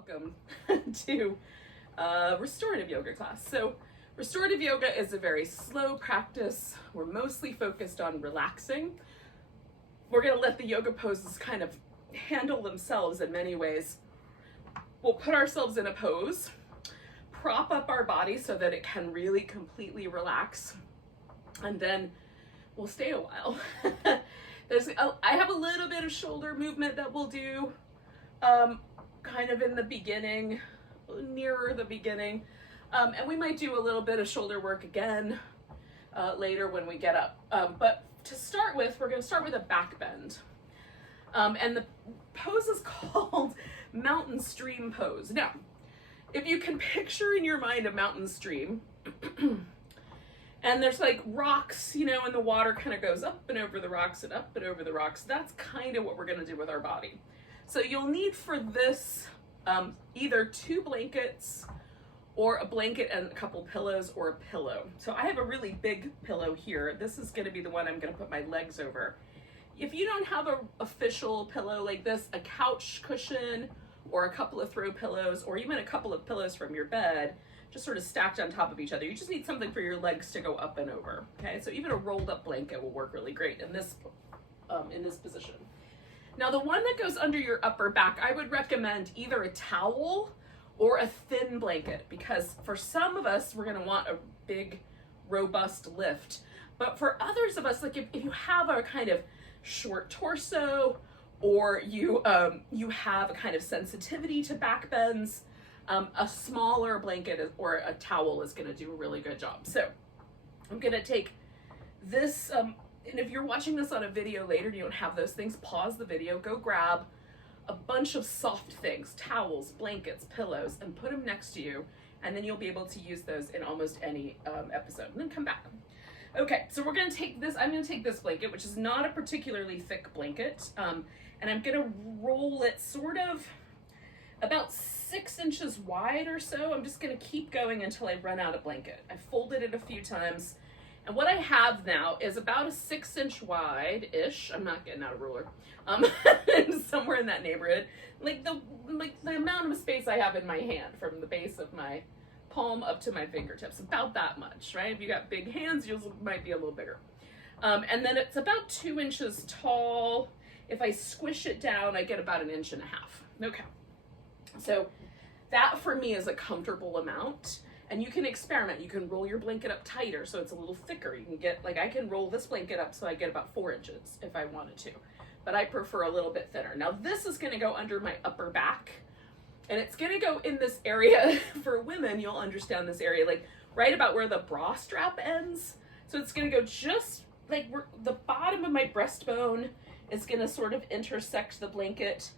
welcome to restorative yoga class. So restorative yoga is a very slow practice. We're mostly focused on relaxing. We're going to let the yoga poses kind of handle themselves in many ways. We'll put ourselves in a pose, prop up our body so that it can really completely relax, and then we'll stay a while. I have a little bit of shoulder movement that we'll do kind of in the beginning, nearer the beginning, and we might do a little bit of shoulder work again later when we get up. But to start with, we're going to start with a back bend. And the pose is called mountain stream pose. Now, if you can picture in your mind a mountain stream, and there's like rocks, you know, and the water kind of goes up and over the rocks and up and over the rocks, that's kind of what we're going to do with our body. So you'll need for this either 2 blankets or a blanket and a couple pillows or a pillow. So I have a really big pillow here. This is going to be the one I'm going to put my legs over. If you don't have an official pillow like this, a couch cushion or a couple of throw pillows or even a couple of pillows from your bed, just sort of stacked on top of each other. You just need something for your legs to go up and over. Okay, so even a rolled up blanket will work really great in this position. Now the one that goes under your upper back, I would recommend either a towel or a thin blanket, because for some of us, we're gonna want a big, robust lift. But for others of us, like if you have a kind of short torso, or you have a kind of sensitivity to back bends, a smaller blanket or a towel is gonna do a really good job. So I'm gonna take this, and if you're watching this on a video later and you don't have those things, pause the video, go grab a bunch of soft things, towels, blankets, pillows, and put them next to you, and then you'll be able to use those in almost any episode, and then come back. Okay, so we're gonna take this, I'm gonna take this blanket, which is not a particularly thick blanket, and I'm gonna roll it sort of about 6 inches wide or so. I'm just gonna keep going until I run out of blanket. I folded it a few times, and what I have now is about a 6-inch wide-ish, I'm not getting out a ruler, somewhere in that neighborhood, like the amount of space I have in my hand from the base of my palm up to my fingertips, about that much, right? If you got big hands, yours might be a little bigger. And then it's about 2 inches tall. If I squish it down, I get about 1.5 inches. Okay, so that for me is a comfortable amount. And you can experiment. You can roll your blanket up tighter so it's a little thicker. You can get, like I can roll this blanket up so I get about 4 inches if I wanted to. But I prefer a little bit thinner. Now this is gonna go under my upper back. And it's gonna go in this area, for women, you'll understand this area, like right about where the bra strap ends. So it's gonna go just like the bottom of my breastbone is gonna sort of intersect the blanket,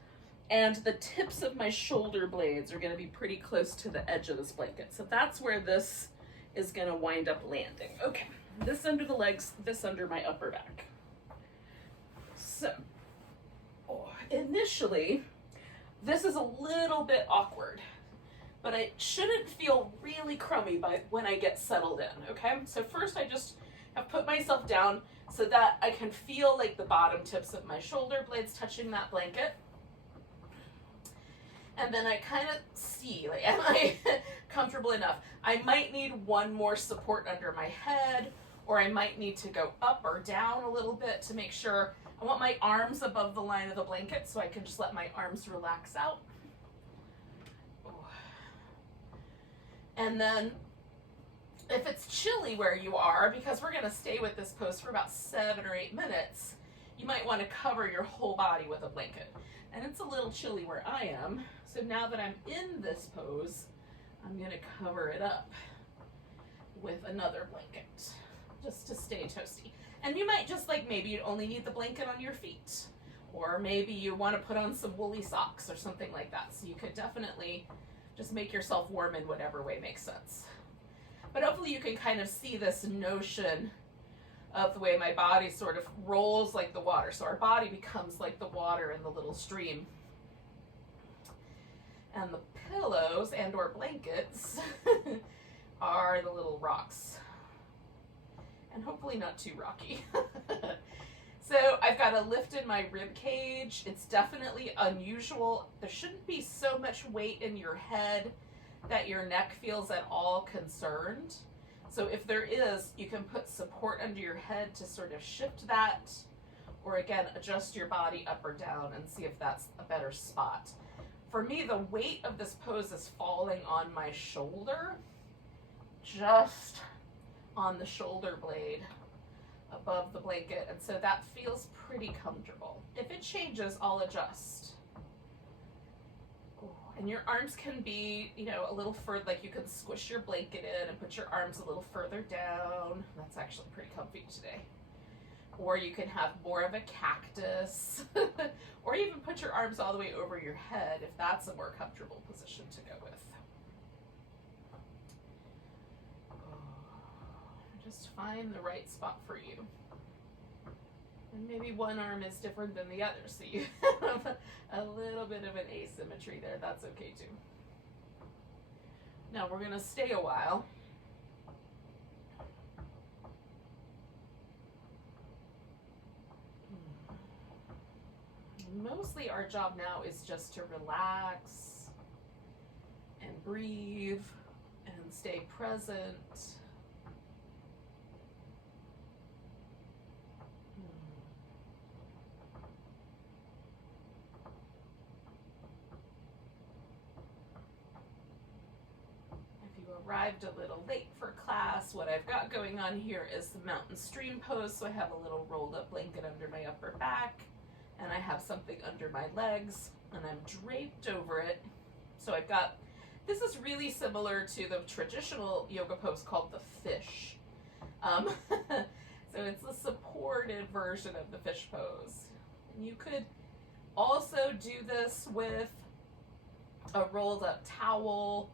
and the tips of my shoulder blades are gonna be pretty close to the edge of this blanket. So that's where this is gonna wind up landing. Okay, this under the legs, this under my upper back. So, initially, this is a little bit awkward, but it shouldn't feel really crummy when I get settled in, okay? So first I just have put myself down so that I can feel like the bottom tips of my shoulder blades touching that blanket. And then I kind of see, like, am I comfortable enough? I might need one more support under my head, or I might need to go up or down a little bit to make sure. I want my arms above the line of the blanket so I can just let my arms relax out. And then if it's chilly where you are, because we're gonna stay with this pose for about 7 or 8 minutes, you might want to cover your whole body with a blanket. And it's a little chilly where I am, so now that I'm in this pose, I'm gonna cover it up with another blanket, just to stay toasty. And you might just maybe you only need the blanket on your feet, or maybe you wanna put on some woolly socks or something like that. So you could definitely just make yourself warm in whatever way makes sense. But hopefully you can kind of see this notion of the way my body sort of rolls like the water. So our body becomes like the water in the little stream. And the pillows and or blankets are the little rocks. And hopefully not too rocky. So I've got a lift in my rib cage. It's definitely unusual. There shouldn't be so much weight in your head that your neck feels at all concerned. So if there is, you can put support under your head to sort of shift that, or again, adjust your body up or down and see if that's a better spot. For me, the weight of this pose is falling on my shoulder, just on the shoulder blade above the blanket, and so that feels pretty comfortable. If it changes, I'll adjust. And your arms can be, a little further, like you can squish your blanket in and put your arms a little further down. That's actually pretty comfy today. Or you can have more of a cactus, or even put your arms all the way over your head if that's a more comfortable position to go with. Just find the right spot for you. And maybe one arm is different than the other, so you have a little bit of an asymmetry there. That's okay too. Now we're going to stay a while. Mostly our job now is just to relax and breathe and stay present. Arrived a little late for class, what I've got going on here is the mountain stream pose. So I have a little rolled up blanket under my upper back, and I have something under my legs, and I'm draped over it. So I've got, this is really similar to the traditional yoga pose called the fish. So it's a supported version of the fish pose. And you could also do this with a rolled up towel,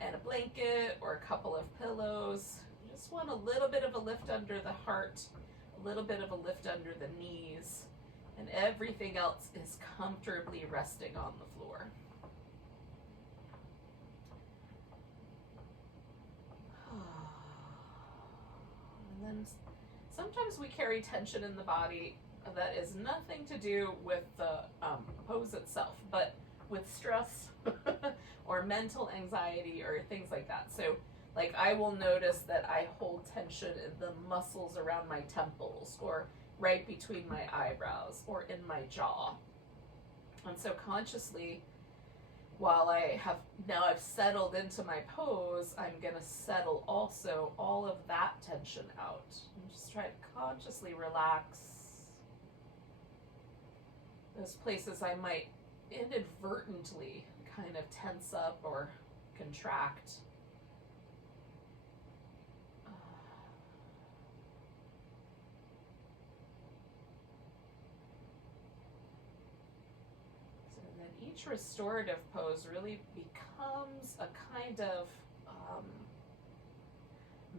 and a blanket or a couple of pillows. You just want a little bit of a lift under the heart, a little bit of a lift under the knees, and everything else is comfortably resting on the floor. And then sometimes we carry tension in the body that is nothing to do with the pose itself, but with stress or mental anxiety or things like that. So like I will notice that I hold tension in the muscles around my temples or right between my eyebrows or in my jaw. And so consciously, while I've settled into my pose, I'm gonna settle also all of that tension out and just try to consciously relax those places I might inadvertently kind of tense up or contract. So then each restorative pose really becomes a kind of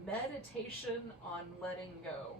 meditation on letting go.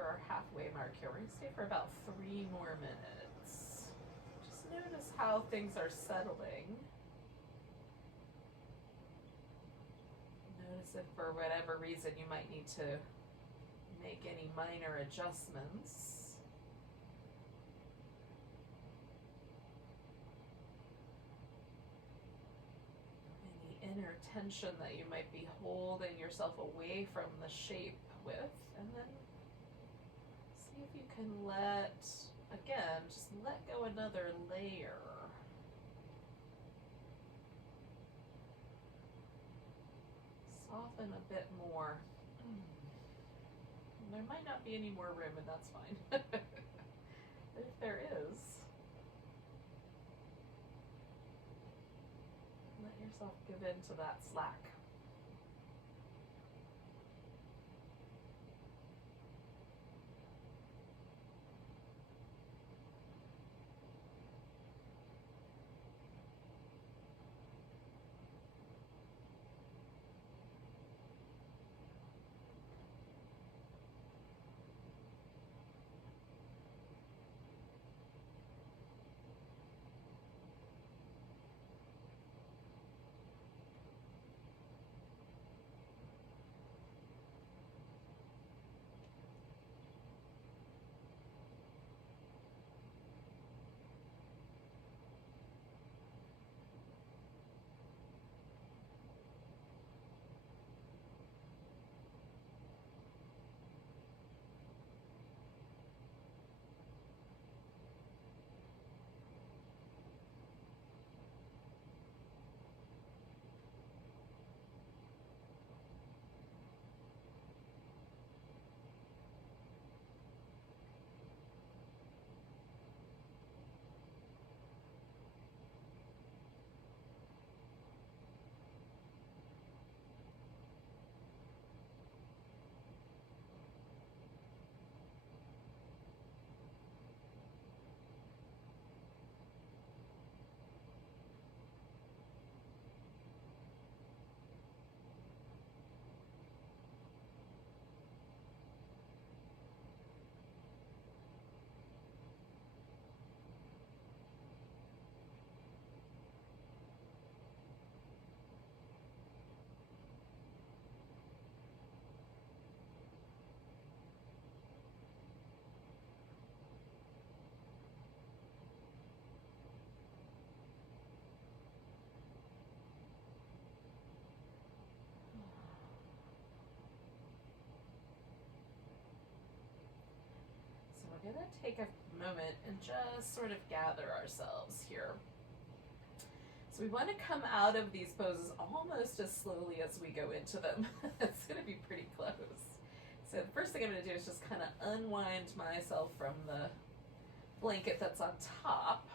over our halfway mark here. We're going to stay for about 3 more minutes. Just notice how things are settling. Notice if for whatever reason you might need to make any minor adjustments. Any inner tension that you might be holding yourself away from the shape with, and then see if you can just let go another layer. Soften a bit more. There might not be any more room, and that's fine. But if there is, let yourself give in to that slack. We're going to take a moment and just sort of gather ourselves here. So we want to come out of these poses almost as slowly as we go into them. It's going to be pretty close. So the first thing I'm going to do is just kind of unwind myself from the blanket that's on top,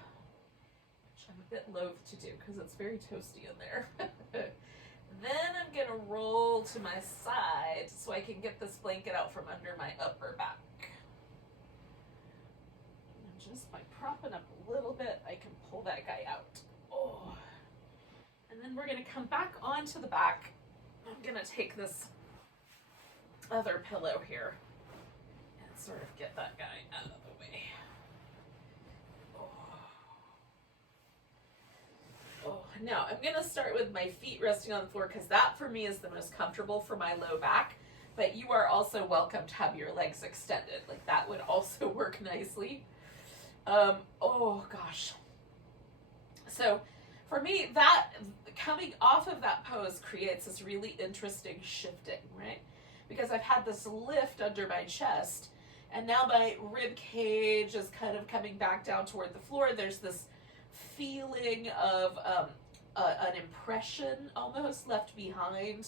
which I'm a bit loath to do because it's very toasty in there. Then I'm going to roll to my side so I can get this blanket out from under my upper back. And just by propping up a little bit, I can pull that guy out. Oh. And then we're going to come back onto the back. I'm going to take this other pillow here and sort of get that guy out of the way. Oh, now I'm going to start with my feet resting on the floor because that for me is the most comfortable for my low back, but you are also welcome to have your legs extended. Like that would also work nicely. Oh gosh. So for me, that coming off of that pose creates this really interesting shifting, right? Because I've had this lift under my chest and now my rib cage is kind of coming back down toward the floor. There's this feeling of an impression almost left behind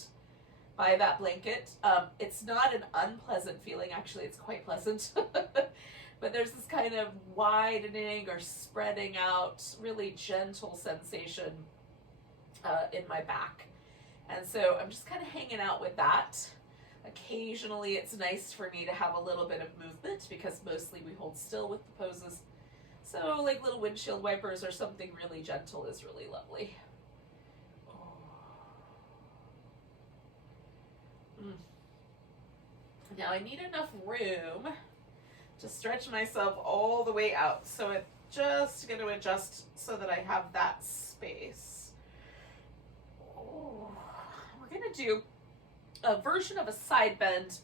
by that blanket. It's not an unpleasant feeling, actually it's quite pleasant. But there's this kind of widening or spreading out, really gentle sensation in my back. And so I'm just kind of hanging out with that. Occasionally it's nice for me to have a little bit of movement because mostly we hold still with the poses. So like little windshield wipers or something really gentle is really lovely. Now I need enough room to stretch myself all the way out. So I'm just going to adjust so that I have that space. Oh, we're going to do a version of a side bend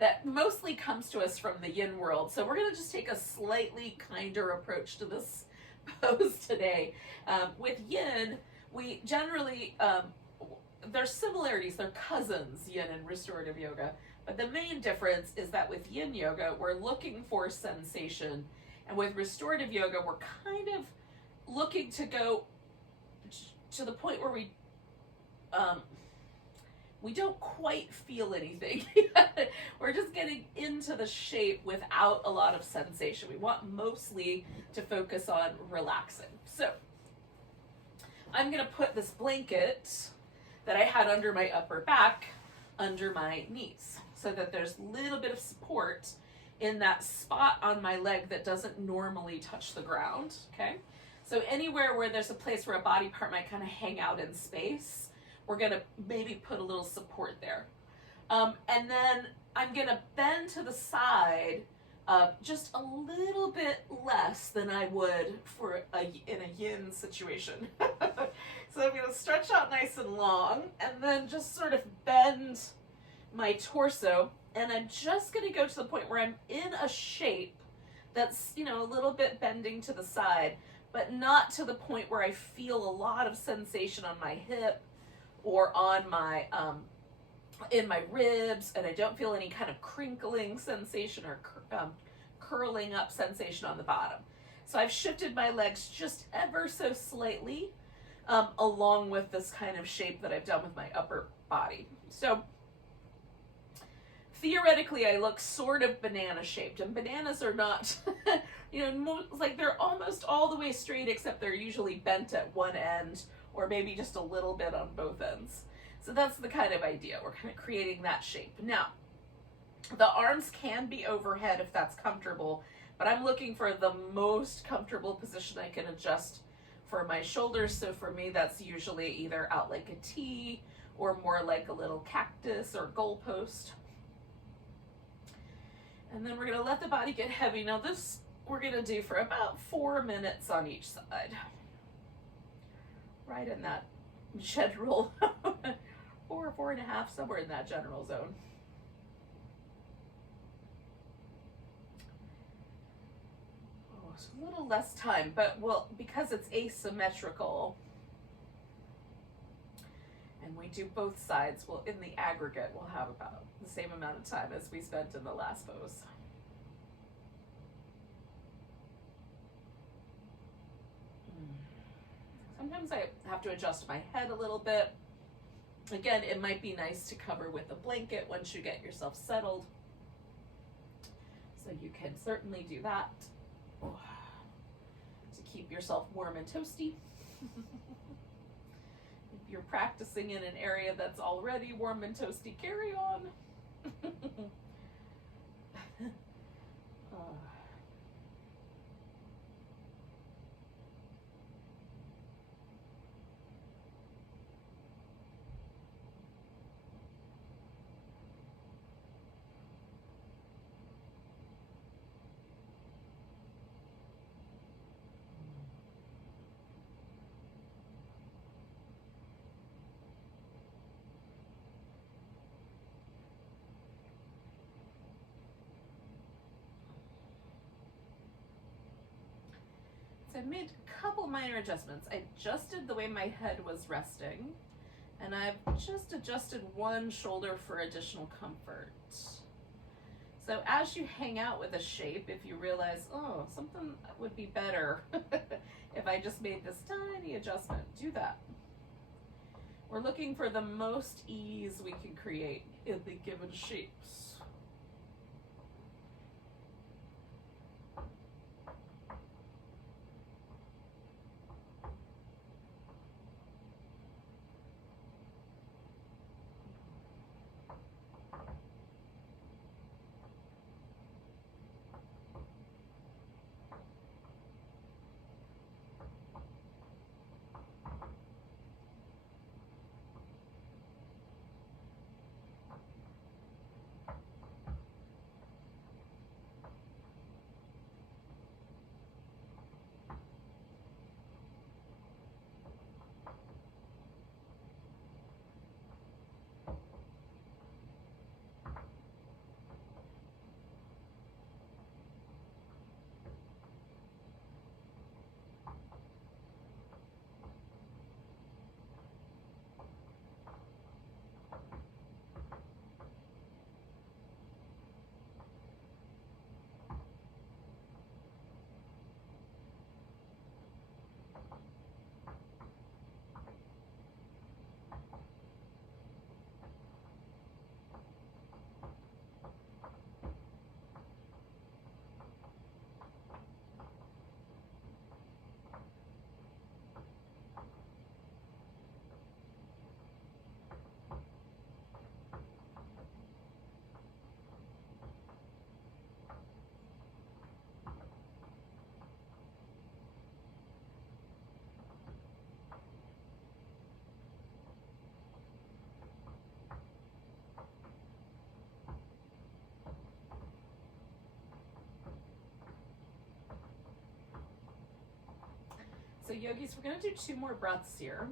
that mostly comes to us from the yin world. So we're going to just take a slightly kinder approach to this pose today. With yin, we generally, there's similarities, they're cousins, yin and restorative yoga. But the main difference is that with yin yoga, we're looking for sensation. And with restorative yoga, we're kind of looking to go to the point where we don't quite feel anything. We're just getting into the shape without a lot of sensation. We want mostly to focus on relaxing. So I'm going to put this blanket that I had under my upper back under my knees so that there's a little bit of support in that spot on my leg that doesn't normally touch the ground, okay? So anywhere where there's a place where a body part might kind of hang out in space, we're gonna maybe put a little support there. And then I'm gonna bend to the side just a little bit less than I would in a yin situation. So I'm gonna stretch out nice and long and then just sort of bend my torso, and I'm just gonna go to the point where I'm in a shape that's, a little bit bending to the side, but not to the point where I feel a lot of sensation on my hip or on my in my ribs, and I don't feel any kind of crinkling sensation or curling up sensation on the bottom. So I've shifted my legs just ever so slightly along with this kind of shape that I've done with my upper body. So theoretically, I look sort of banana shaped, and bananas are not, like they're almost all the way straight, except they're usually bent at one end or maybe just a little bit on both ends. So that's the kind of idea. We're kind of creating that shape. Now, the arms can be overhead if that's comfortable, but I'm looking for the most comfortable position I can adjust for my shoulders. So for me, that's usually either out like a T or more like a little cactus or goalpost. And then we're gonna let the body get heavy. Now this we're gonna do for about 4 minutes on each side. Right in that general, 4.5, somewhere in that general zone. Oh, it's a little less time, but because it's asymmetrical, and we do both sides, in the aggregate, we'll have about the same amount of time as we spent in the last pose. Sometimes I have to adjust my head a little bit. Again, it might be nice to cover with a blanket once you get yourself settled. So you can certainly do that to keep yourself warm and toasty. If you're practicing in an area that's already warm and toasty, carry on. So I made a couple minor adjustments. I adjusted the way my head was resting, and I've just adjusted one shoulder for additional comfort. So as you hang out with a shape, if you realize, oh, something would be better if I just made this tiny adjustment, do that. We're looking for the most ease we can create in the given shapes. so yogis, we're going to do 2 more breaths here.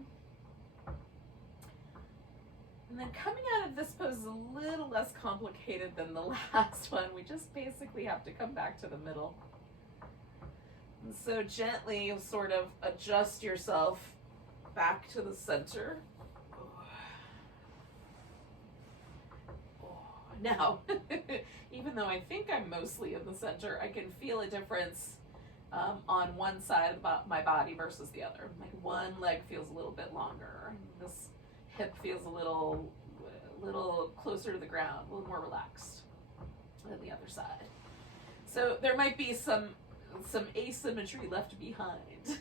And then coming out of this pose is a little less complicated than the last one. We just basically have to come back to the middle. And so gently you'll sort of adjust yourself back to the center. Now, even though I think I'm mostly in the center, I can feel a difference on one side of my body versus the other. Like one leg feels a little bit longer. This hip feels a little closer to the ground, a little more relaxed than the other side. So there might be some asymmetry left behind.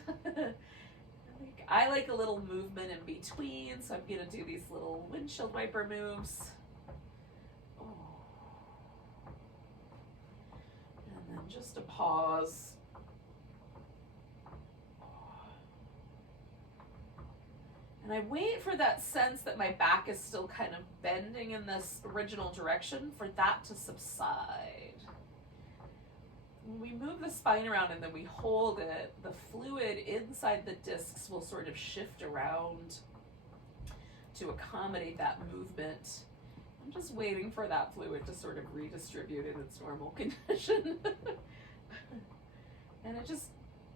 I like a little movement in between, so I'm gonna do these little windshield wiper moves. And then just a pause. And I wait for that sense that my back is still kind of bending in this original direction for that to subside. When we move the spine around and then we hold it, the fluid inside the discs will sort of shift around to accommodate that movement. I'm just waiting for that fluid to sort of redistribute in its normal condition. And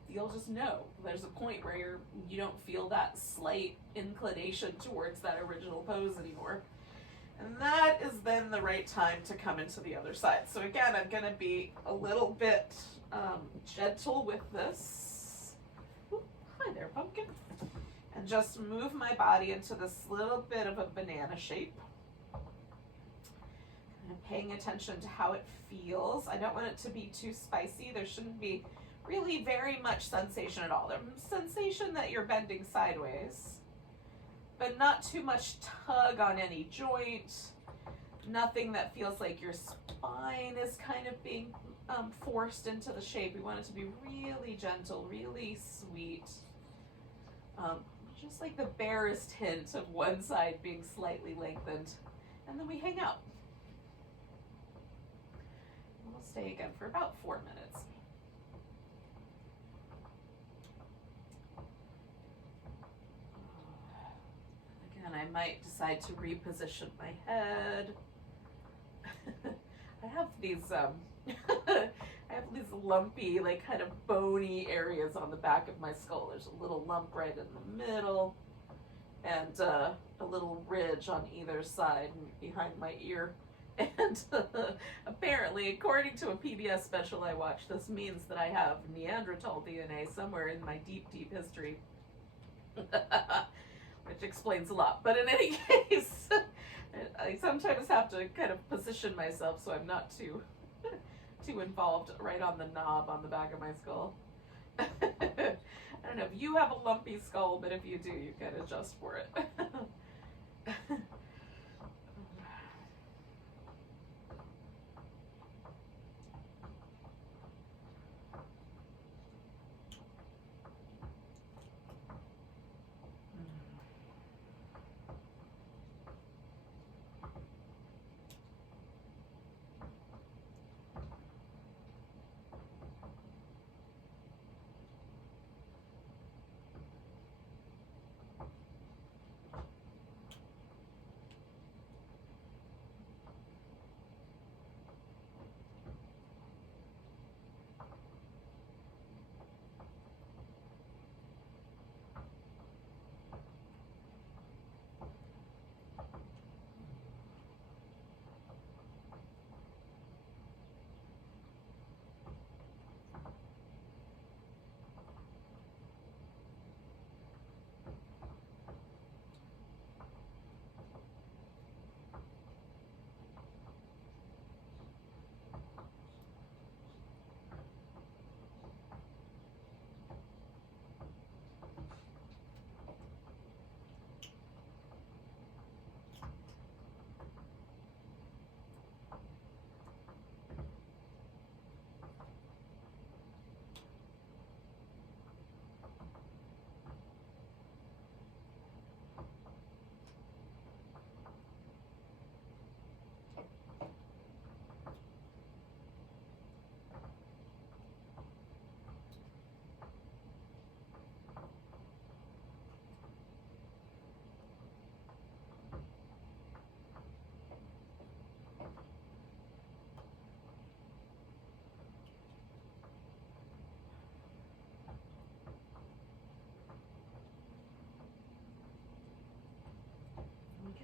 you'll just know there's a point where you don't feel that slight inclination towards that original pose anymore. And that is then the right time to come into the other side. So again, I'm gonna be a little bit gentle with this. Ooh, hi there, pumpkin. And just move my body into this little bit of a banana shape. Kind of paying attention to how it feels. I don't want it to be too spicy. There shouldn't be really very much sensation at all. There's sensation that you're bending sideways, but not too much tug on any joint. Nothing that feels like your spine is kind of being forced into the shape. We want it to be really gentle, really sweet. Just like the barest hint of one side being slightly lengthened. And then we hang out. And we'll stay again for about 4 minutes. And I might decide to reposition my head. I have these lumpy, like kind of bony areas on the back of my skull. There's a little lump right in the middle, and a little ridge on either side behind my ear. And apparently, according to a PBS special I watched, this means that I have Neanderthal DNA somewhere in my deep, deep history. Which explains a lot. But in any case, I sometimes have to kind of position myself so I'm not too involved right on the knob on the back of my skull. I don't know if you have a lumpy skull, but if you do, you can adjust for it.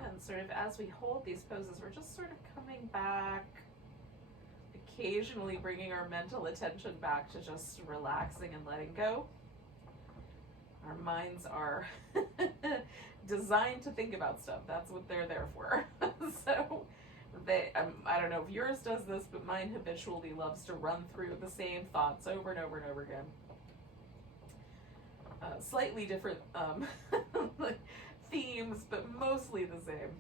again, sort of as we hold these poses, we're just sort of coming back, occasionally bringing our mental attention back to just relaxing and letting go. Our minds are designed to think about stuff. That's what they're there for. So I don't know if yours does this, but mine habitually loves to run through the same thoughts over and over and over again. Slightly different themes, but mostly the same.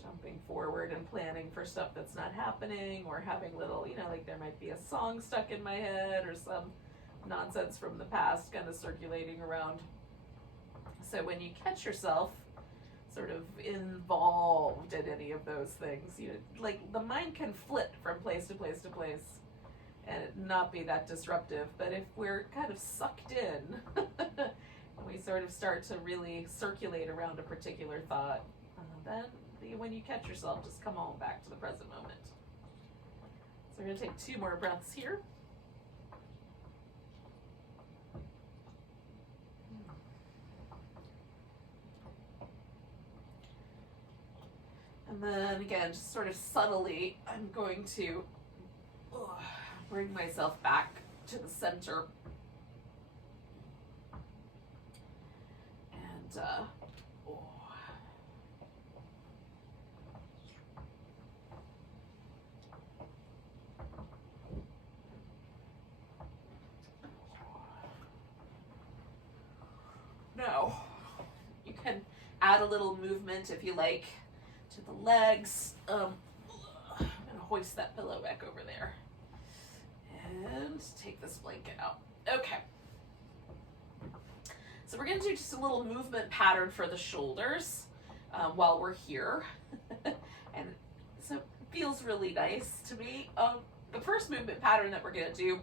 Jumping forward and planning for stuff that's not happening, or having little, like there might be a song stuck in my head or some nonsense from the past kind of circulating around. So when you catch yourself sort of involved in any of those things, like the mind can flit from place to place to place and it not be that disruptive. But if we're kind of sucked in, and we sort of start to really circulate around a particular thought, then when you catch yourself, just come on back to the present moment. So we're going to take 2 more breaths here. And then again, just sort of subtly, I'm going to bring myself back to the center. And now, you can add a little movement if you like to the legs. I'm going to hoist that pillow back over there and take this blanket out. Okay. So we're going to do just a little movement pattern for the shoulders while we're here. And so it feels really nice to me. The first movement pattern that we're going to do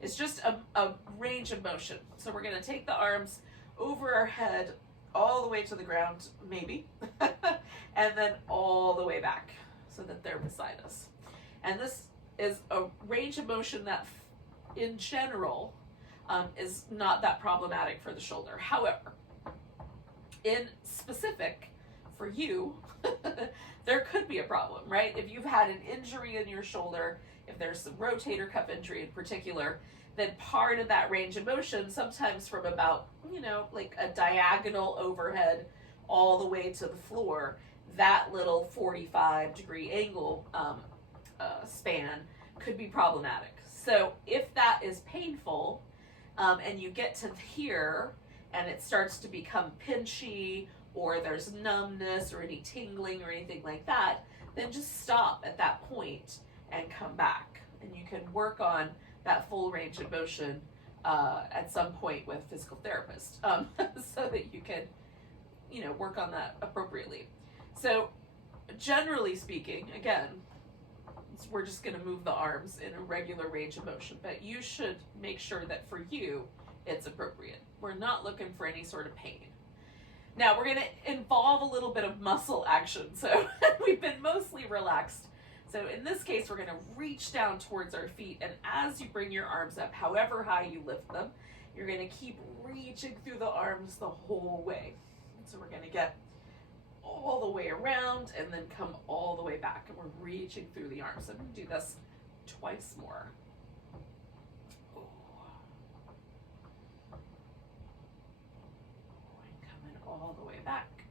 is just a range of motion. So we're going to take the arms over our head all the way to the ground, maybe, and then all the way back so that they're beside us. And this is a range of motion that in general is not that problematic for the shoulder. However, in specific for you, there could be a problem, right? If you've had an injury in your shoulder, if there's some rotator cuff injury in particular, then part of that range of motion, sometimes from about, like a diagonal overhead all the way to the floor, that little 45-degree angle span could be problematic. So if that is painful, and you get to here and it starts to become pinchy, or there's numbness or any tingling or anything like that, then just stop at that point and come back. And you can work on that full range of motion at some point with a physical therapist, so that you can, work on that appropriately. So generally speaking, again, we're just going to move the arms in a regular range of motion, but you should make sure that for you, it's appropriate. We're not looking for any sort of pain. Now we're going to involve a little bit of muscle action. So we've been mostly relaxed. So in this case, we're going to reach down towards our feet, and as you bring your arms up, however high you lift them, you're going to keep reaching through the arms the whole way. So we're going to get all the way around and then come all the way back, and we're reaching through the arms. I'm going to do this twice more. And coming all the way back,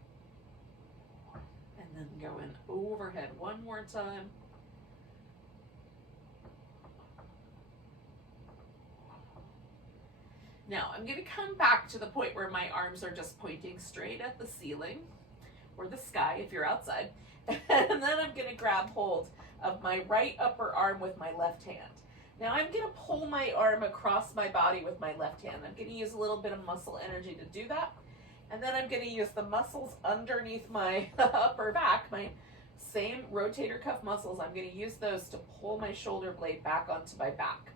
and then going overhead one more time. Now I'm going to come back to the point where my arms are just pointing straight at the ceiling or the sky if you're outside. And then I'm going to grab hold of my right upper arm with my left hand. Now I'm going to pull my arm across my body with my left hand. I'm going to use a little bit of muscle energy to do that. And then I'm going to use the muscles underneath my upper back, my same rotator cuff muscles. I'm going to use those to pull my shoulder blade back onto my back.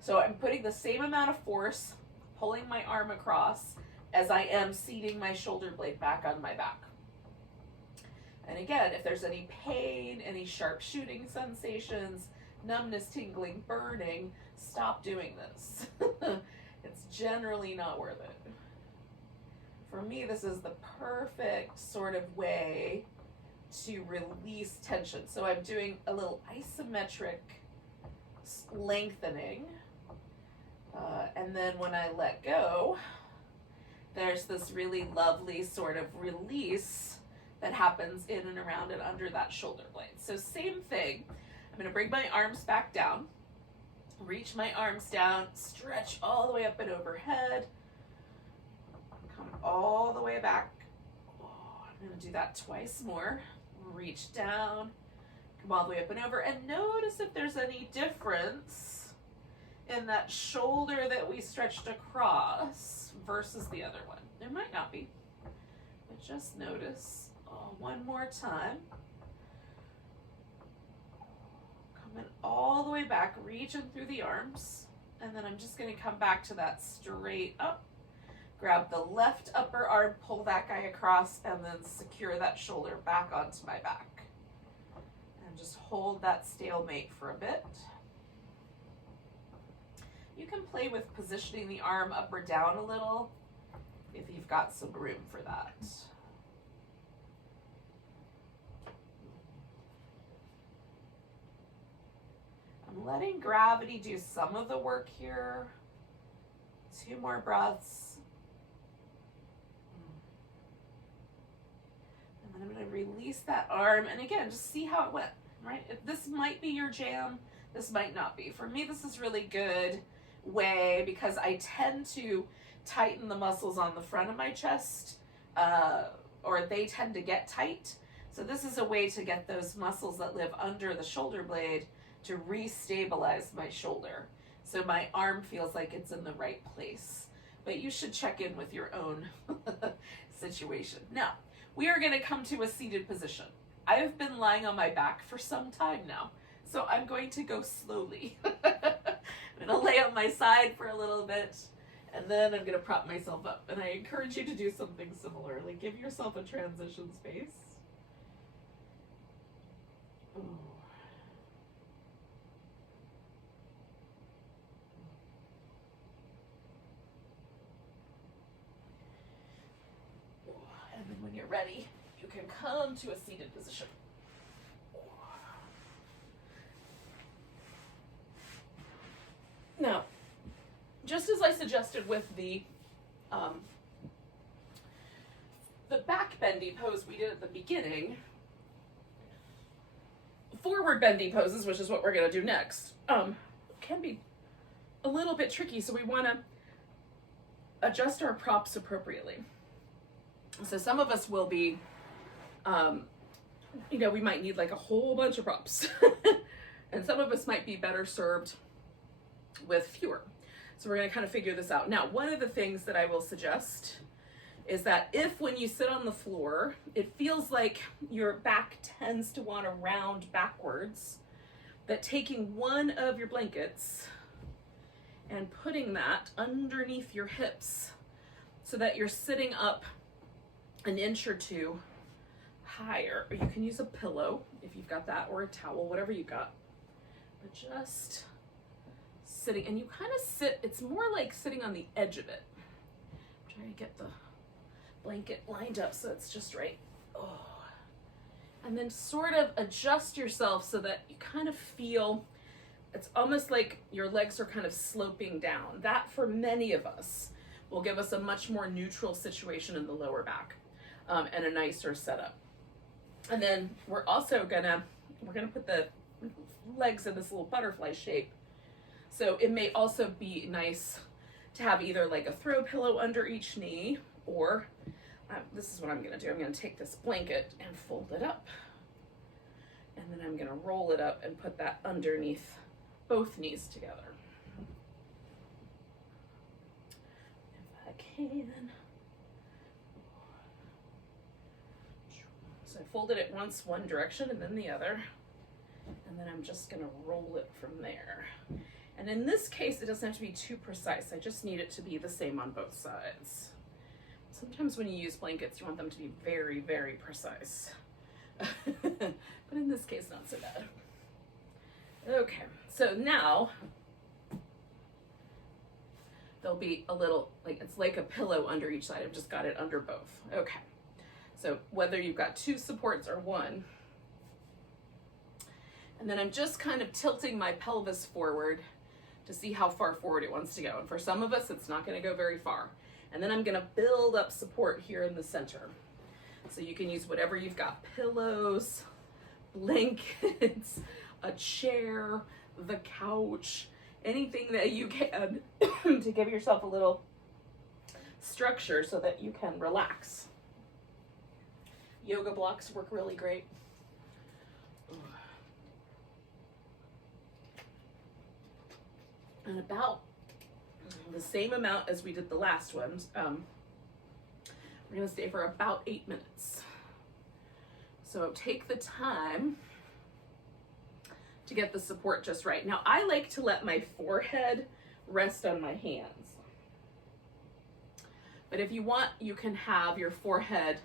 So I'm putting the same amount of force, pulling my arm across, as I am seating my shoulder blade back on my back. And again, if there's any pain, any sharp shooting sensations, numbness, tingling, burning, stop doing this. It's generally not worth it. For me, this is the perfect sort of way to release tension. So I'm doing a little isometric lengthening. And then when I let go, there's this really lovely sort of release that happens in and around and under that shoulder blade. So same thing. I'm going to bring my arms back down, reach my arms down, stretch all the way up and overhead, come all the way back. I'm going to do that twice more. Reach down, come all the way up and over, and notice if there's any difference in that shoulder that we stretched across versus the other one. There might not be, but just notice. One more time. Coming all the way back, reaching through the arms, and then I'm just going to come back to that straight up. Grab the left upper arm, pull that guy across, and then secure that shoulder back onto my back. And just hold that stalemate for a bit. You can play with positioning the arm up or down a little if you've got some room for that. I'm letting gravity do some of the work here. 2 more breaths. And then I'm going to release that arm. And again, just see how it went, right? This might be your jam. This might not be. For me, this is really good way because I tend to tighten the muscles on the front of my chest, or they tend to get tight. So this is a way to get those muscles that live under the shoulder blade to re-stabilize my shoulder. So my arm feels like it's in the right place. But you should check in with your own situation. Now, we are going to come to a seated position. I have been lying on my back for some time now, so I'm going to go slowly. I'm going to lay on my side for a little bit, and then I'm going to prop myself up. And I encourage you to do something similar. Like, give yourself a transition space. Ooh. And then when you're ready, you can come to a seated position. Now, just as I suggested with the back bendy pose we did at the beginning, forward bendy poses, which is what we're going to do next, can be a little bit tricky, so we want to adjust our props appropriately. So some of us will be, we might need like a whole bunch of props. And some of us might be better served with fewer. So we're going to kind of figure this out. Now, one of the things that I will suggest is that if when you sit on the floor, it feels like your back tends to want to round backwards, that taking one of your blankets and putting that underneath your hips so that you're sitting up an inch or two higher, or you can use a pillow if you've got that, or a towel, whatever you got, but just sitting, and you kind of sit, it's more like sitting on the edge of it. I'm trying to get the blanket lined up so it's just right. And then sort of adjust yourself so that you kind of feel, it's almost like your legs are kind of sloping down. That, for many of us, will give us a much more neutral situation in the lower back, and a nicer setup. And then we're also gonna put the legs in this little butterfly shape. So it may also be nice to have either like a throw pillow under each knee, or this is what I'm gonna do. I'm gonna take this blanket and fold it up. And then I'm gonna roll it up and put that underneath both knees together. If I can. So I folded it once one direction and then the other. And then I'm just gonna roll it from there. And in this case, it doesn't have to be too precise. I just need it to be the same on both sides. Sometimes when you use blankets, you want them to be very, very precise. But in this case, not so bad. Okay, so now there'll be a little, like, it's like a pillow under each side. I've just got it under both. Okay. So whether you've got 2 supports or 1. And then I'm just kind of tilting my pelvis forward to see how far forward it wants to go. And for some of us, it's not going to go very far. And then I'm going to build up support here in the center. So you can use whatever you've got, pillows, blankets, a chair, the couch, anything that you can to give yourself a little structure so that you can relax. Yoga blocks work really great. And about the same amount as we did the last ones. We're going to stay for about 8 minutes. So take the time to get the support just right. Now, I like to let my forehead rest on my hands. But if you want, you can have your forehead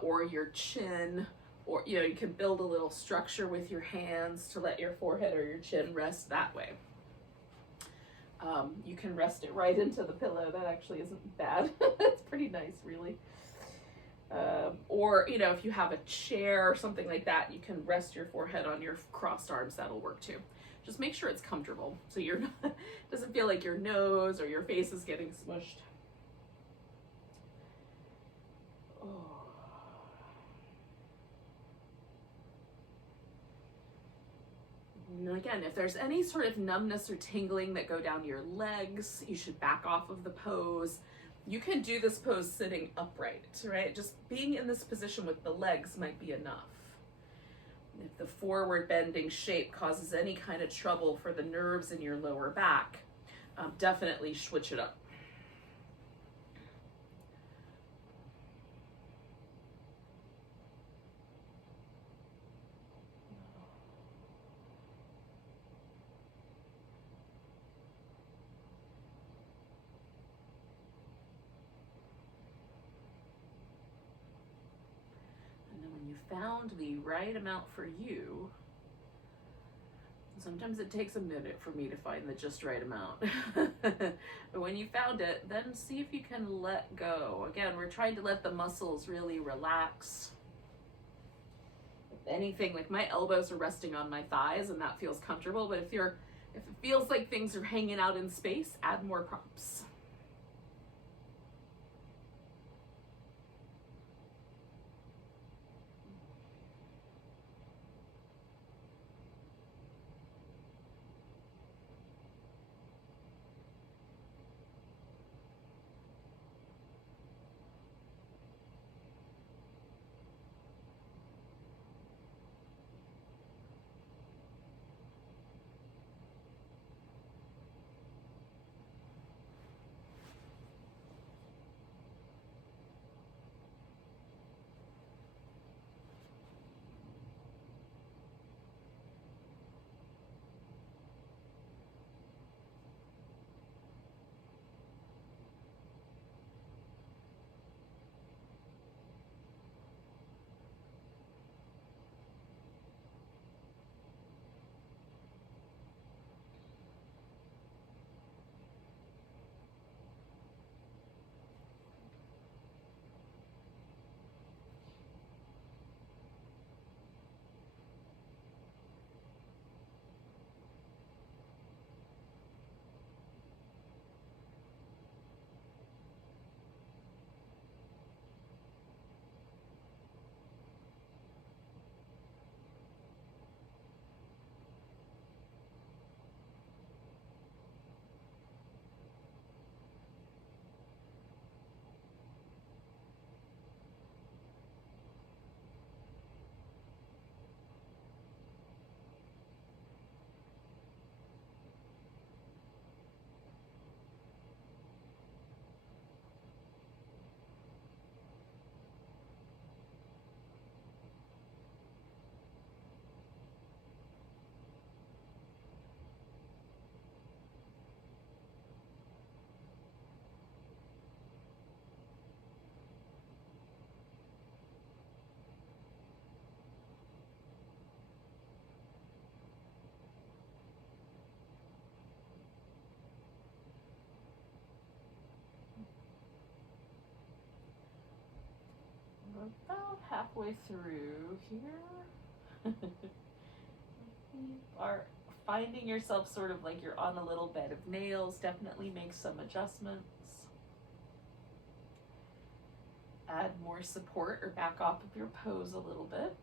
or your chin, or you can build a little structure with your hands to let your forehead or your chin rest that way. You can rest it right into the pillow. That actually isn't bad. It's pretty nice, really. Or, if you have a chair or something like that, you can rest your forehead on your crossed arms. That'll work too. Just make sure it's comfortable so you're not, doesn't feel like your nose or your face is getting smushed. Oh. And again, if there's any sort of numbness or tingling that go down your legs, you should back off of the pose. You can do this pose sitting upright, right? Just being in this position with the legs might be enough. If the forward bending shape causes any kind of trouble for the nerves in your lower back, definitely switch it up. Found the right amount for you. Sometimes it takes a minute for me to find the just right amount. But when you found it, then see if you can let go. Again, we're trying to let the muscles really relax. If anything, like my elbows are resting on my thighs and that feels comfortable, but if it feels like things are hanging out in space, add more props. we're about halfway through here. You are finding yourself sort of like you're on a little bed of nails. Definitely make some adjustments. Add more support or back off of your pose a little bit.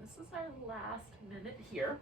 This is our last minute here.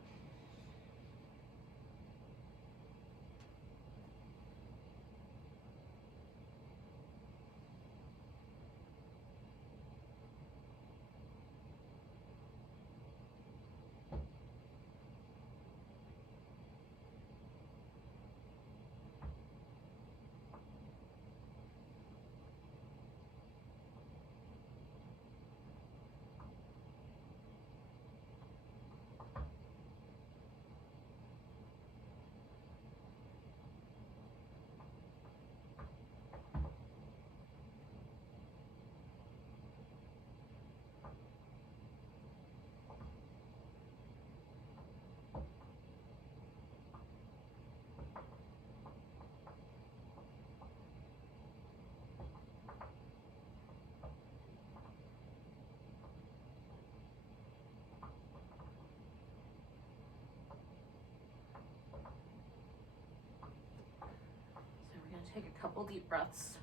Take a couple deep breaths.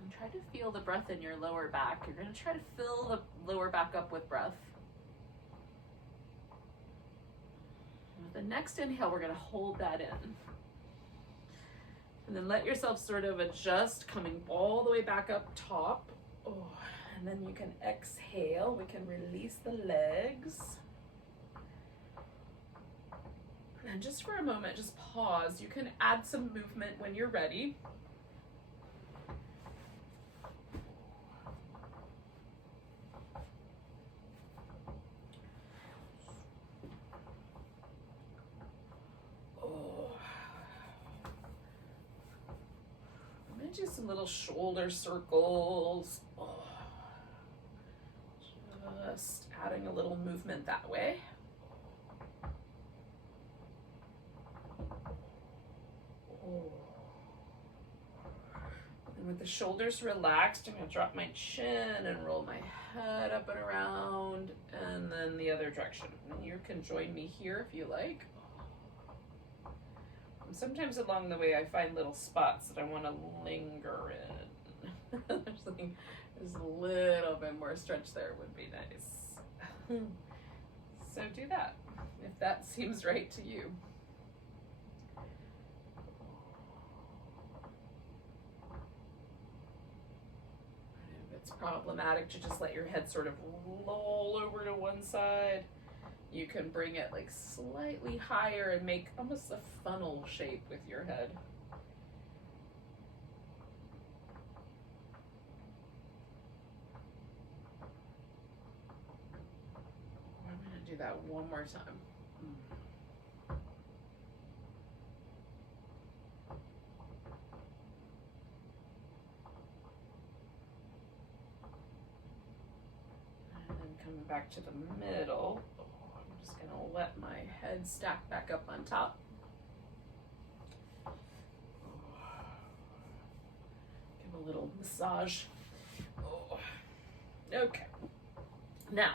And try to feel the breath in your lower back. You're going to try to fill the lower back up with breath. With the next inhale, we're going to hold that in. And then let yourself sort of adjust, coming all the way back up top. Oh, and then you can exhale. We can release the legs. And just for a moment, just pause. You can add some movement when you're ready. Oh. I'm going to do some little shoulder circles. Oh. Just adding a little movement that way. And with the the shoulders relaxed, I'm going to drop my chin and roll my head up and around, and then the other direction. And you can join me here if you like. And sometimes along the way I find little spots that I want to linger in. There's a little bit more stretch there would be nice. So do that, if that seems right to you. If it's problematic to just let your head sort of roll over to one side, you can bring it like slightly higher and make almost a funnel shape with your head. I'm going to do that one more time. And then coming back to the middle. I'm just going to let my head stack back up on top. Give a little massage. Okay. Now,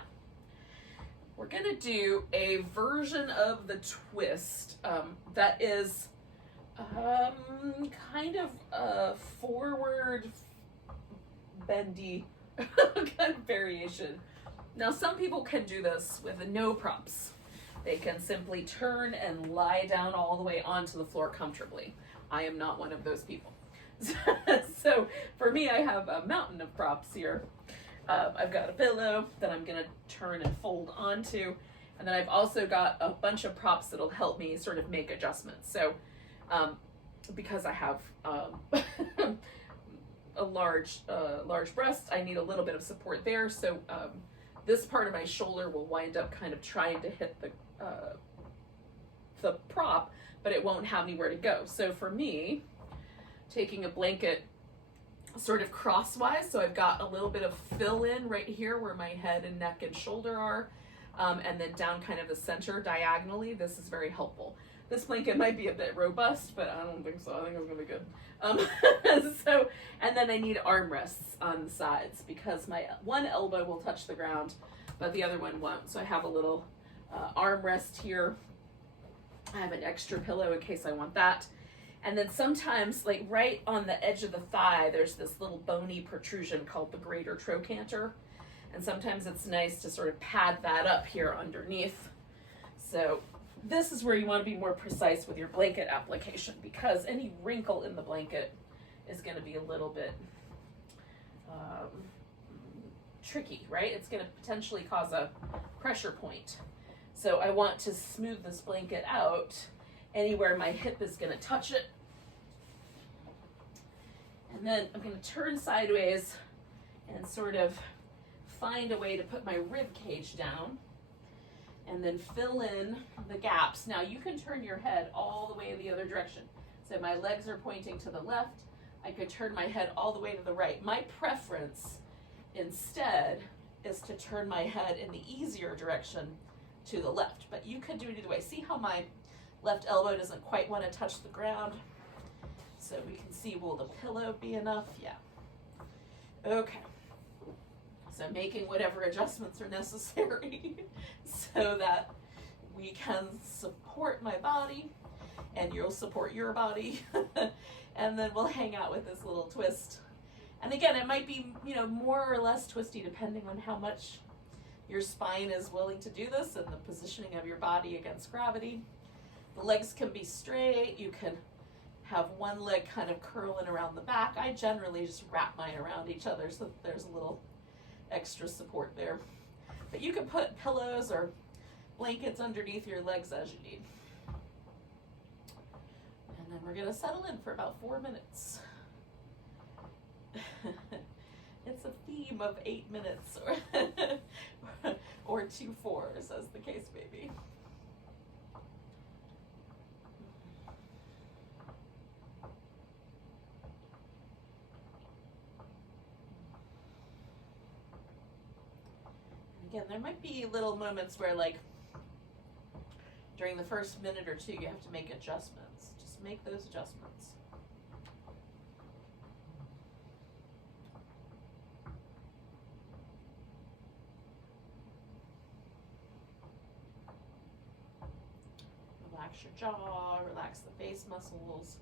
we're going to do a version of the twist that is kind of a forward bendy kind of variation. Now, some people can do this with no props. They can simply turn and lie down all the way onto the floor comfortably. I am not one of those people. So for me, I have a mountain of props here. I've got a pillow that I'm going to turn and fold onto. And then I've also got a bunch of props that'll help me sort of make adjustments. So because I have a large breast, I need a little bit of support there. So this part of my shoulder will wind up kind of trying to hit the prop, but it won't have anywhere to go. So for me, taking a blanket sort of crosswise, so I've got a little bit of fill in right here where my head and neck and shoulder are, and then down kind of the center diagonally. This is very helpful. This blanket might be a bit robust, but I don't think so. I think it's gonna be good. So, and then I need armrests on the sides because my one elbow will touch the ground, but the other one won't. So I have a little armrest here. I have an extra pillow in case I want that. And then sometimes, like right on the edge of the thigh, there's this little bony protrusion called the greater trochanter. And sometimes it's nice to sort of pad that up here underneath. So this is where you want to be more precise with your blanket application, because any wrinkle in the blanket is going to be a little bit tricky, right? It's going to potentially cause a pressure point. So I want to smooth this blanket out anywhere my hip is going to touch it. And then I'm going to turn sideways and sort of find a way to put my rib cage down and then fill in the gaps. Now you can turn your head all the way the other direction. So my legs are pointing to the left. I could turn my head all the way to the right. My preference instead is to turn my head in the easier direction to the left, but you could do it either way. See how my left elbow doesn't quite want to touch the ground? So we can see, will the pillow be enough? Yeah. Okay. So making whatever adjustments are necessary so that we can support my body and you'll support your body. And then we'll hang out with this little twist. And again, it might be, more or less twisty depending on how much your spine is willing to do this and the positioning of your body against gravity. The legs can be straight. You can have one leg kind of curling around the back. I generally just wrap mine around each other so that there's a little extra support there. But you can put pillows or blankets underneath your legs as you need. And then we're going to settle in for about 4 minutes. It's a theme of 8 minutes or 2 4s, as the case may be. Again, there might be little moments where, like, during the first minute or two, you have to make adjustments. Just make those adjustments. Relax your jaw, relax the face muscles.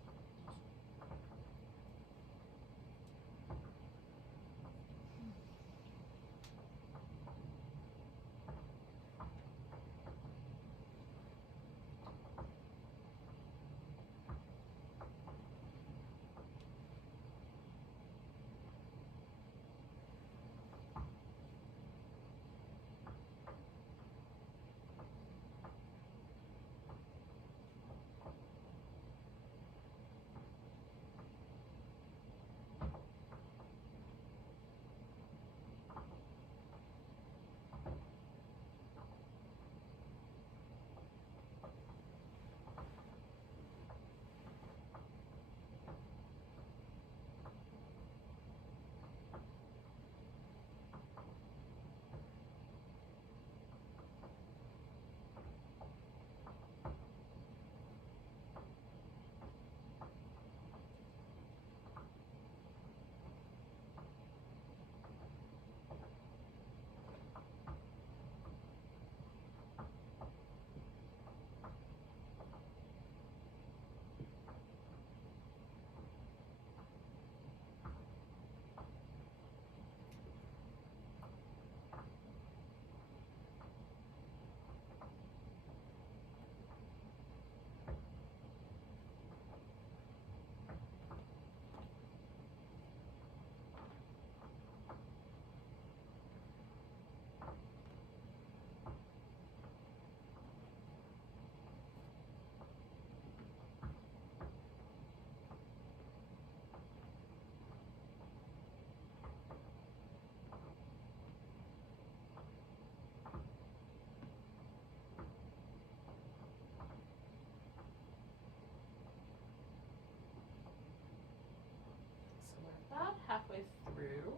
About halfway through.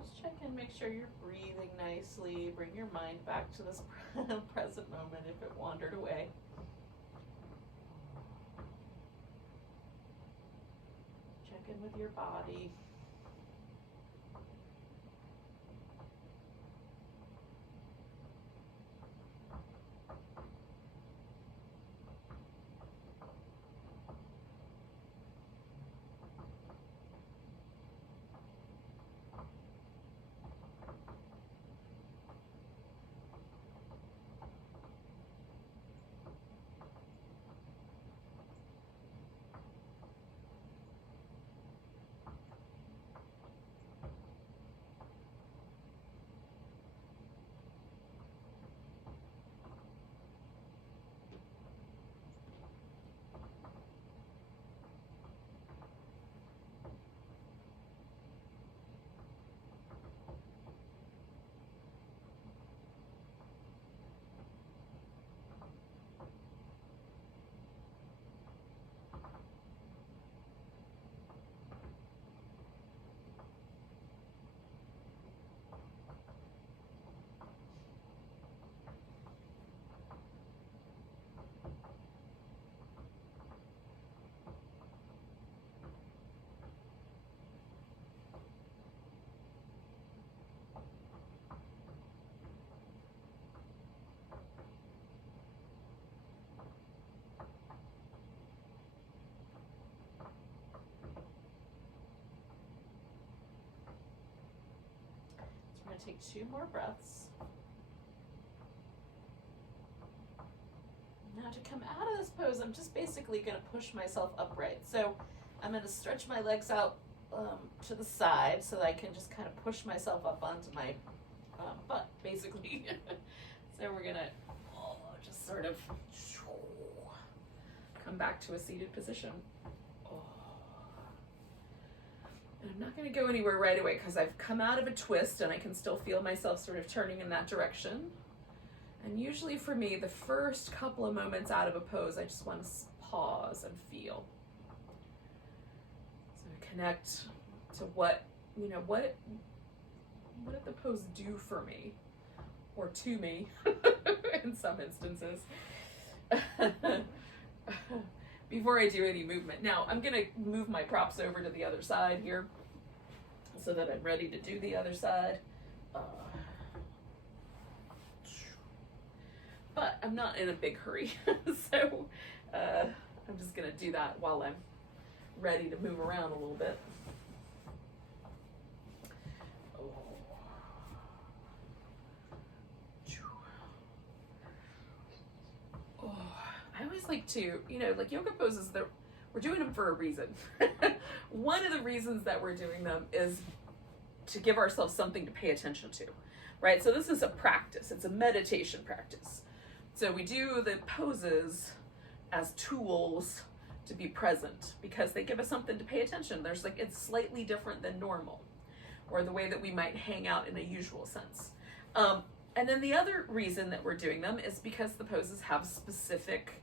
Just check in, make sure you're breathing nicely. Bring your mind back to this present moment if it wandered away. Check in with your body. I'm going to take 2 more breaths. Now to come out of this pose, I'm just basically going to push myself upright. So I'm going to stretch my legs out to the side so that I can just kind of push myself up onto my butt, basically. So we're going to just sort of come back to a seated position. And I'm not going to go anywhere right away because I've come out of a twist and I can still feel myself sort of turning in that direction. And usually for me, the first couple of moments out of a pose, I just want to pause and feel. So connect to what did the pose do for me? Or to me, in some instances. Before I do any movement. Now, I'm going to move my props over to the other side here so that I'm ready to do the other side. But I'm not in a big hurry. So I'm just gonna do that while I'm ready to move around a little bit. I always like to, like yoga poses, we're doing them for a reason. One of the reasons that we're doing them is to give ourselves something to pay attention to, right? So this is a practice. It's a meditation practice. So we do the poses as tools to be present because they give us something to pay attention. It's slightly different than normal or the way that we might hang out in a usual sense. And then the other reason that we're doing them is because the poses have specific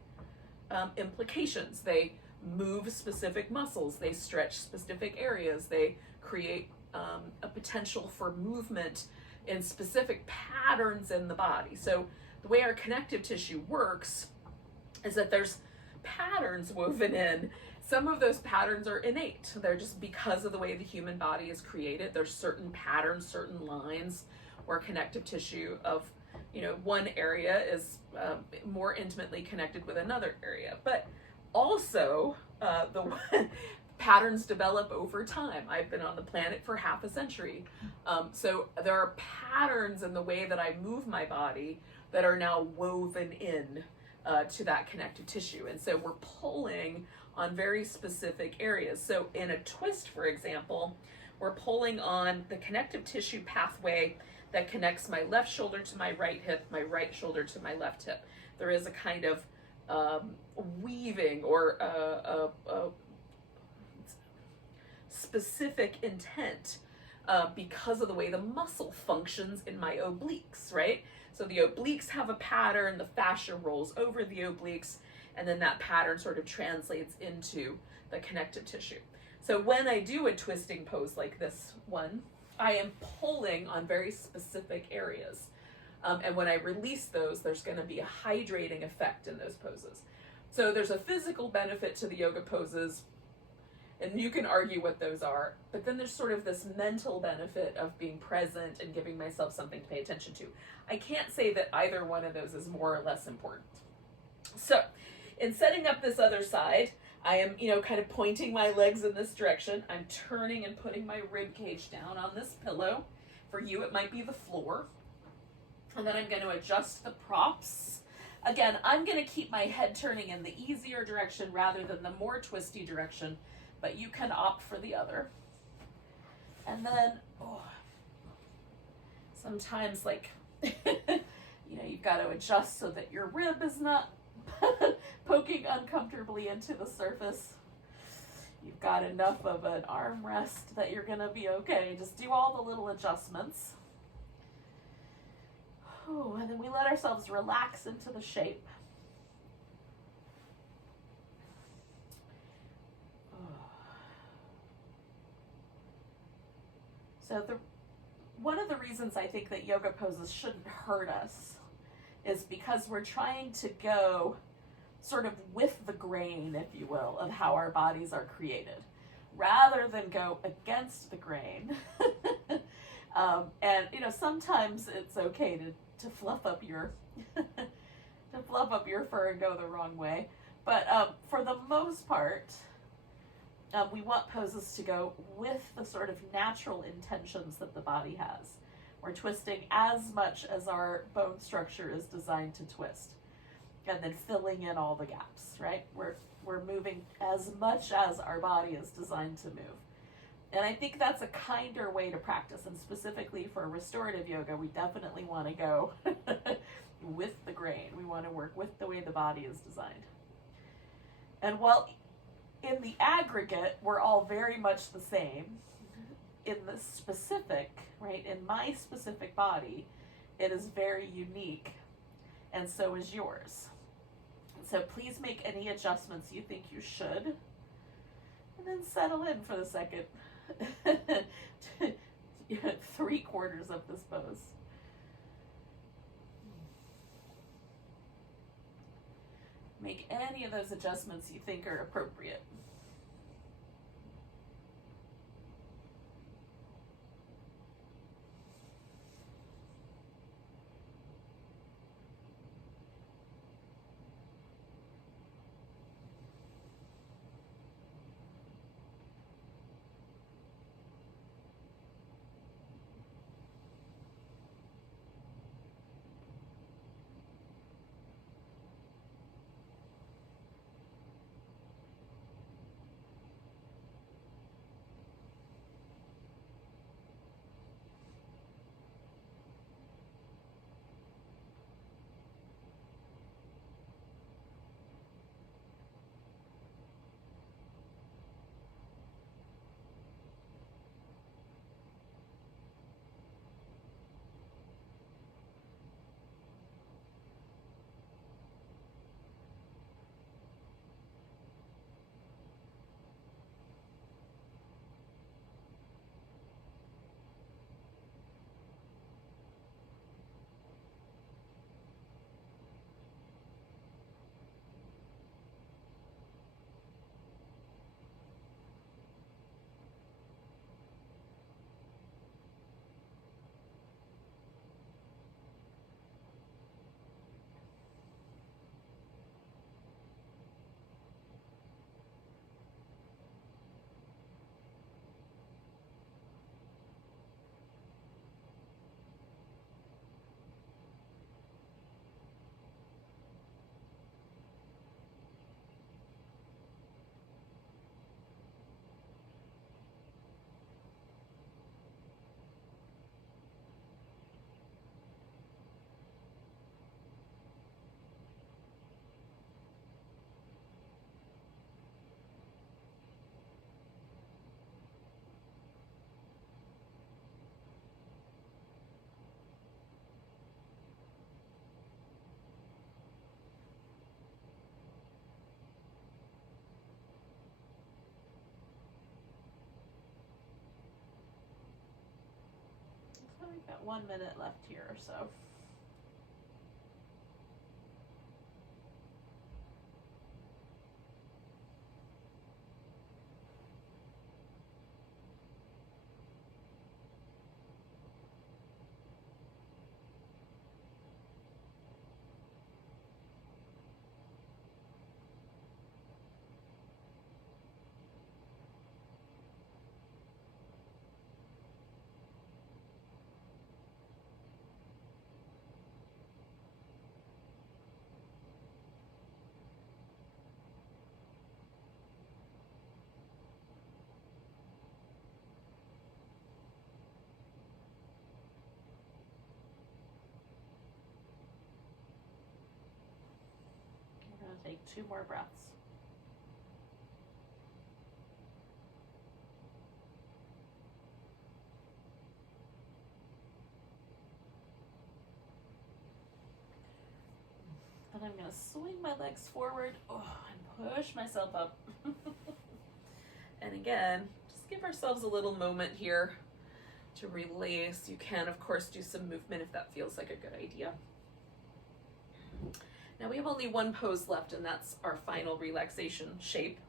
implications. They move specific muscles, they stretch specific areas, they create a potential for movement in specific patterns in the body. So the way our connective tissue works is that there's patterns woven in. Some of those patterns are innate. They're just because of the way the human body is created. There's certain patterns, certain lines where connective tissue of one area is more intimately connected with another area. But also the patterns develop over time. I've been on the planet for half a century. So there are patterns in the way that I move my body that are now woven in to that connective tissue. And so we're pulling on very specific areas. So in a twist, for example, we're pulling on the connective tissue pathway that connects my left shoulder to my right hip, my right shoulder to my left hip. There is a kind of weaving or a specific intent because of the way the muscle functions in my obliques, right? So the obliques have a pattern, the fascia rolls over the obliques, and then that pattern sort of translates into the connective tissue. So when I do a twisting pose like this one, I am pulling on very specific areas. And when I release those, there's going to be a hydrating effect in those poses. So there's a physical benefit to the yoga poses, and you can argue what those are, but then there's sort of this mental benefit of being present and giving myself something to pay attention to. I can't say that either one of those is more or less important. So in setting up this other side, I am, kind of pointing my legs in this direction. I'm turning and putting my rib cage down on this pillow. For you, it might be the floor. And then I'm going to adjust the props. Again, I'm going to keep my head turning in the easier direction rather than the more twisty direction, but you can opt for the other. And then, sometimes you've got to adjust so that your rib is not poking uncomfortably into the surface. You've got enough of an armrest that you're going to be okay. Just do all the little adjustments. And then we let ourselves relax into the shape. So one of the reasons I think that yoga poses shouldn't hurt us is because we're trying to go sort of with the grain, if you will, of how our bodies are created, rather than go against the grain. And sometimes it's okay to fluff up your to fluff up your fur and go the wrong way. But for the most part, we want poses to go with the sort of natural intentions that the body has. We're twisting as much as our bone structure is designed to twist, and then filling in all the gaps, right? We're moving as much as our body is designed to move. And I think that's a kinder way to practice, and specifically for restorative yoga, we definitely want to go with the grain. We want to work with the way the body is designed. And while in the aggregate, we're all very much the same, in the specific, right, in my specific body, it is very unique, and so is yours. So please make any adjustments you think you should, and then settle in for the second 3/4 of this pose. Make any of those adjustments you think are appropriate. We've got 1 minute left here or so. We're going to take 2 more breaths. And I'm going to swing my legs forward and push myself up. And again, just give ourselves a little moment here to release. You can, of course, do some movement if that feels like a good idea. Now we have only one pose left, and that's our final relaxation shape.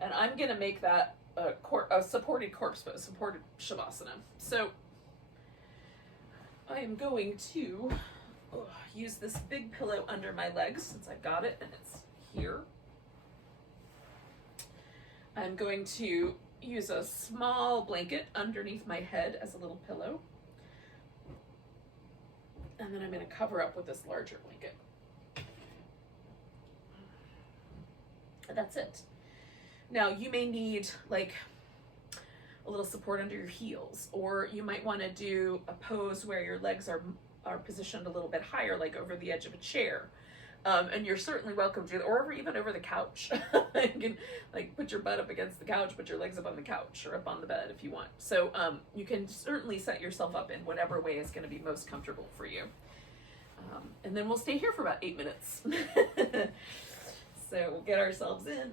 And I'm going to make that a supported corpse pose, supported Shavasana. So I am going to use this big pillow under my legs since I've got it and it's here. I'm going to use a small blanket underneath my head as a little pillow. And then I'm going to cover up with this larger blanket. And that's it. Now you may need like a little support under your heels, or you might want to do a pose where your legs are positioned a little bit higher, like over the edge of a chair. And you're certainly welcome to, or even over the couch. You can like put your butt up against the couch, put your legs up on the couch or up on the bed if you want. So you can certainly set yourself up in whatever way is going to be most comfortable for you. And then we'll stay here for about 8 minutes. So we'll get ourselves in.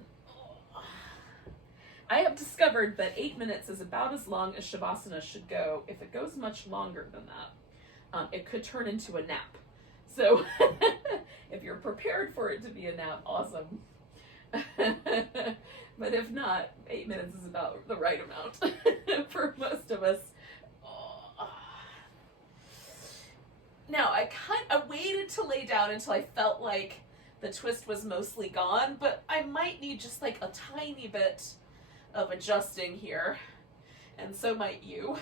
I have discovered that 8 minutes is about as long as Shavasana should go. If it goes much longer than that, it could turn into a nap. So if you're prepared for it to be a nap, awesome. But if not, 8 minutes is about the right amount for most of us. Now, I waited to lay down until I felt like the twist was mostly gone, but I might need just like a tiny bit of adjusting here, and so might you.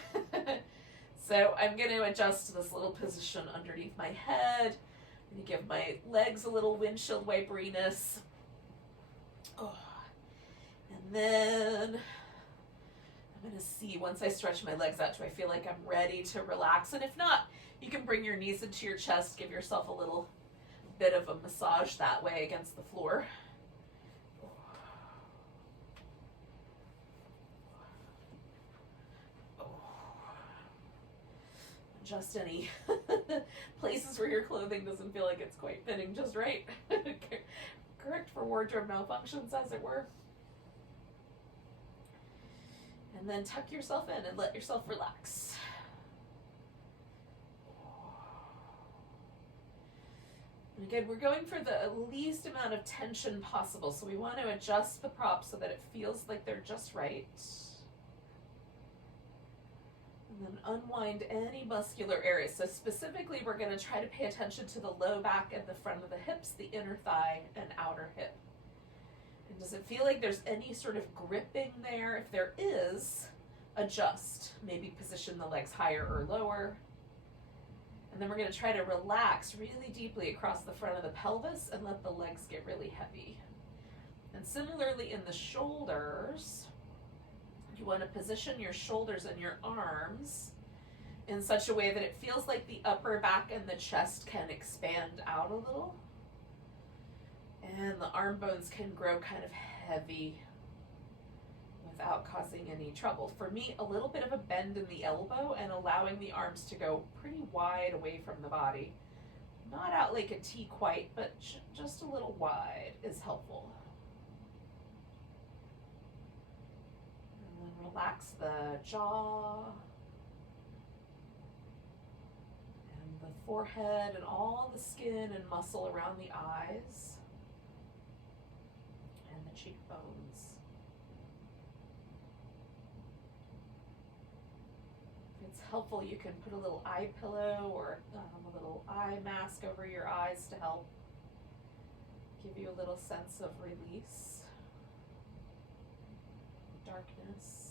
So I'm going to adjust to this little position underneath my head. I'm going to give my legs a little windshield wiperiness. And then I'm going to see, once I stretch my legs out, do I feel like I'm ready to relax? And if not, you can bring your knees into your chest, give yourself a little bit of a massage that way against the floor. Adjust any places where your clothing doesn't feel like it's quite fitting just right. Correct for wardrobe malfunctions, as it were. And then tuck yourself in and let yourself relax. And again, we're going for the least amount of tension possible. So we want to adjust the props so that it feels like they're just right. And then unwind any muscular areas. So specifically, we're going to try to pay attention to the low back and the front of the hips, the inner thigh and outer hip. And does it feel like there's any sort of gripping there? If there is, adjust. Maybe position the legs higher or lower. And then we're going to try to relax really deeply across the front of the pelvis and let the legs get really heavy. And similarly in the shoulders, you want to position your shoulders and your arms in such a way that it feels like the upper back and the chest can expand out a little. And the arm bones can grow kind of heavy without causing any trouble. For me, a little bit of a bend in the elbow and allowing the arms to go pretty wide away from the body. Not out like a T quite, but just a little wide is helpful. And then relax the jaw. the forehead and all the skin and muscle around the eyes and the cheekbones. If it's helpful, you can put a little eye pillow or a little eye mask over your eyes to help give you a little sense of release, darkness.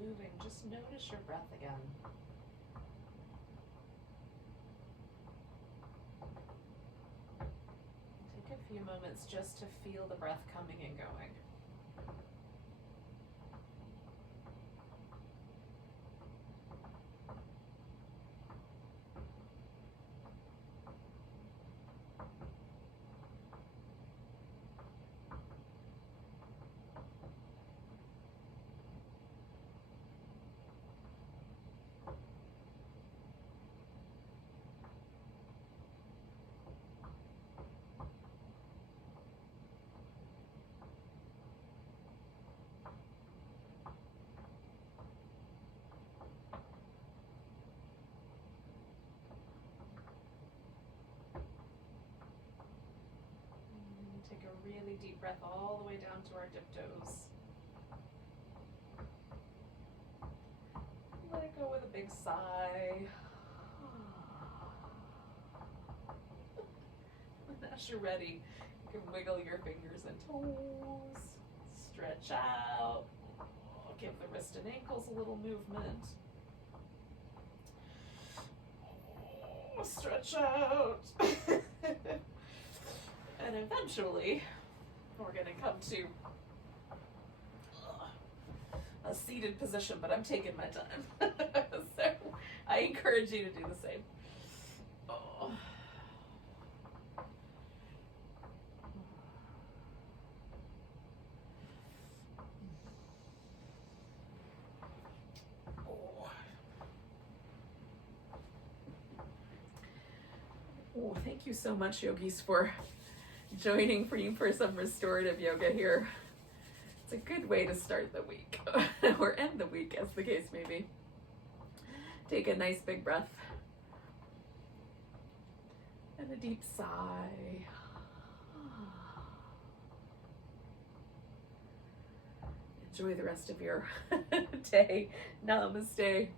Moving, just notice your breath again. Take a few moments just to feel the breath coming and going. really deep breath all the way down to our dip toes. Let it go with a big sigh. And as you're ready, you can wiggle your fingers and toes. Stretch out. Give the wrist and ankles a little movement. Stretch out. And eventually, we're going to come to a seated position, but I'm taking my time. So I encourage you to do the same. Oh. Oh, thank you so much, yogis, for joining me for some restorative yoga here. It's a good way to start the week, or end the week, as the case may be. Take a nice big breath, and a deep sigh. Enjoy the rest of your day. Namaste.